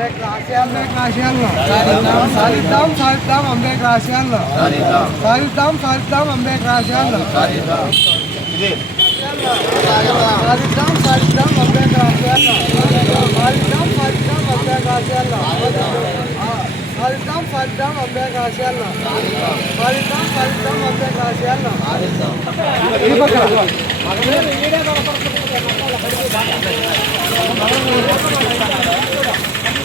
అంబేద్కర్ ఆశయాలను సాధిద్దాం సాధిద్దాం అంబేద్కర్ ఆశయాలను సాధిద్దాం సాధిద్దాం అంబేద్కర్ ఆశయాలను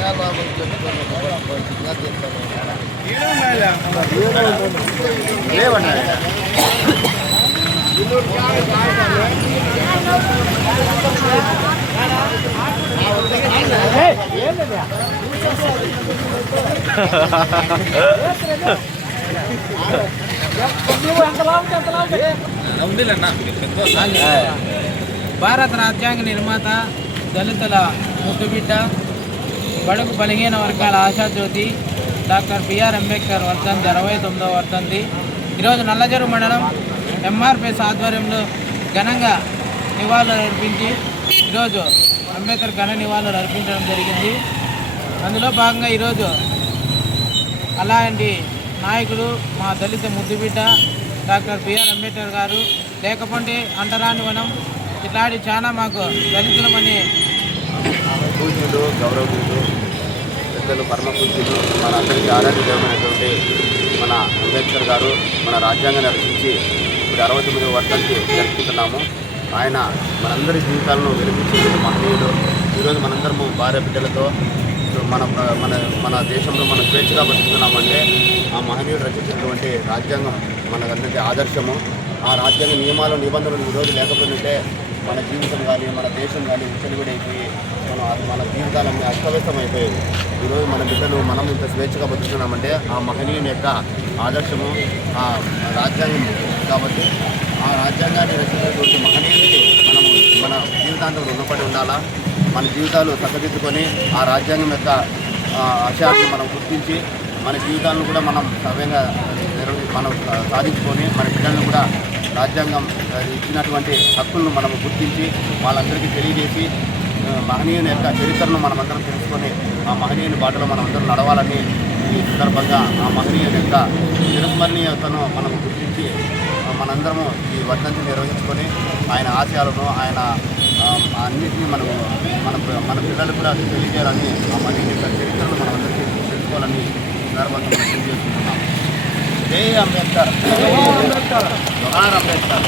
ఈ పక్కన భారత రాజ్యాంగ నిర్మాత దళితుల ముద్దుబిడ్డ బడుగు బలహీన వర్గాల ఆశాజ్యోతి డాక్టర్ బిఆర్ అంబేద్కర్ వర్ధంతి అరవై తొమ్మిదో వర్ధంతి. ఈరోజు నల్లజరు మండలం ఎంఆర్పిఎస్ ఆధ్వర్యంలో ఘనంగా నివాళులు అర్పించి ఈరోజు అంబేద్కర్ ఘన నివాళులు అర్పించడం జరిగింది. అందులో భాగంగా ఈరోజు అలాంటి నాయకుడు మా దళిత ముద్దుబిడ్డ డాక్టర్ బిఆర్ అంబేద్కర్ గారు లేకపోతే అంటరాని వనం ఇట్లాంటి చాలా మాకు దళితులమని పూజ్యులు పూజలు పెద్దలు పరమ పూజ్యులు మన అందరికీ ఆరాధ్యమైనటువంటి మన అంబేద్కర్ గారు మన రాజ్యాంగాన్ని రచించి ఇప్పుడు అరవై తొమ్మిది వర్షానికి జరుపుకుంటున్నాము. ఆయన మనందరి జీవితాలను వెలిగించిన మహనీయుడు ఈరోజు మనందరము భార్య బిడ్డలతో మన మన మన దేశంలో మనం స్వేచ్ఛగా బతుకుతున్నామంటే ఆ మహనీయుడు రచించినటువంటి రాజ్యాంగం మనకందరికీ ఆదర్శము. ఆ రాజ్యాంగ నియమాలు నిబంధనలు ఈరోజు లేకపోయినట్టే మన జీవితం కానీ మన దేశం కానీ విచ్చలవిడైపోయి మనం మన మన జీవితాలన్నీ అస్తవ్యస్తం అయిపోయేవి ఈరోజు మన బిడ్డలు మనం ఇంత స్వేచ్ఛగా బతుకుతున్నామంటే ఆ మహనీయుని యొక్క ఆదర్శము ఆ రాజ్యాంగం కాబట్టి ఆ రాజ్యాంగాన్ని రచించినటువంటి మహనీయునికి మనము మన జీవితాంతం రుణపడి ఉండాలా? మన జీవితాలు చక్కదిద్దుకొని ఆ రాజ్యాంగం యొక్క ఆశయాన్ని మనం గుర్తించి మన జీవితాలను కూడా మనం సవ్యంగా మనం సాధించుకొని మన బిడ్డలను కూడా రాజ్యాంగం ఇచ్చినటువంటి హక్కులను మనము గుర్తించి వాళ్ళందరికీ తెలియజేసి మహనీయుని యొక్క చరిత్రను మనమందరం తెలుసుకొని ఆ మహనీయుని బాటలో మనమందరం నడవాలని ఈ సందర్భంగా ఆ మహనీయుని యొక్క చిరస్మరణీయతను మనం గుర్తించి మనందరము ఈ వర్ధంతి నిర్వహించుకొని ఆయన ఆశయాలను ఆయన అన్నింటినీ మనం మన మన పిల్లలకు కూడా తెలియజేయాలని ఆ మహనీయుని యొక్క చరిత్రను మనమందరికీ తెలుసుకోవాలని సందర్భంగా తెలియజేస్తున్నాం. జై అంబేద్కర్. అంబేద్కర్. అంబేద్కర్.